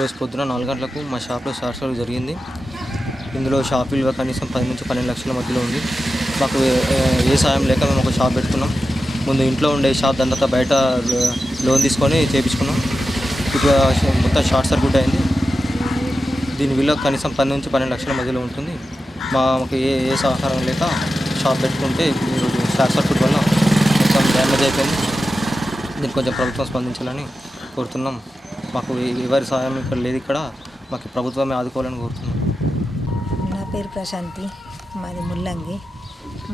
ఈరోజు పొద్దున 4 గంటలకు మా షాప్లో షార్ట్ సర్క్యూట్ జరిగింది. ఇందులో షాప్ విలువ కనీసం 10 నుంచి 12 లక్షల మధ్యలో ఉంది. మాకు ఏ సాయం లేక మేము ఒక షాప్ పెట్టుకున్నాం. ముందు ఇంట్లో ఉండే షాప్ దాని తర్వాత బయట లోన్ తీసుకొని చేయించుకున్నాం. ఇప్పుడు మొత్తం షార్ట్ సర్క్యూట్ అయింది. దీని విలువ కనీసం 10 నుంచి 12 లక్షల మధ్యలో ఉంటుంది. మాకు ఏ సహకారం లేక షాప్ పెట్టుకుంటే ఈరోజు షార్ట్ సర్క్యూట్ వల్ల మొత్తం డ్యామేజ్ అయిపోయింది. దీనికి కొంచెం ప్రభుత్వం స్పందించాలని కోరుతున్నాం. మాకు ఎవరి సహాయం ఇక్కడ లేదు. ఇక్కడ మాకు ప్రభుత్వమే ఆదుకోవాలని కోరుతున్నాం. నా పేరు ప్రశాంతి, మాది ముల్లంగి.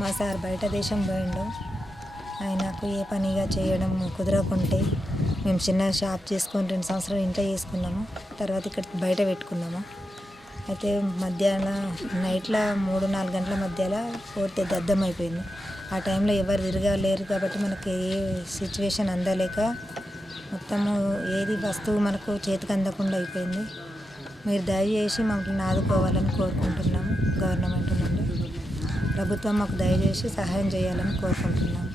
మా సార్ బయట దేశం పోయిండు. ఆయనకు ఏ పనిగా చేయడం కుదరకుంటే మేము చిన్న షాప్ చేసుకొని 2 సంవత్సరాలు ఇంట్లో చేసుకున్నాము. తర్వాత ఇక్కడ బయట పెట్టుకున్నాము. అయితే మధ్యాహ్నం నైట్లో 3-4 గంటల మధ్యలో పోతే దద్దం అయిపోయింది. ఆ టైంలో ఎవరు తిరగలేరు కాబట్టి మనకి ఏ సిచ్యువేషన్ అందలేక మొత్తము ఏది వస్తువు మనకు చేతికి అందకుండా అయిపోయింది. మీరు దయచేసి మమ్మల్ని ఆదుకోవాలని కోరుకుంటున్నాము. గవర్నమెంట్ నుండి ప్రభుత్వం మాకు దయచేసి సహాయం చేయాలని కోరుకుంటున్నాము.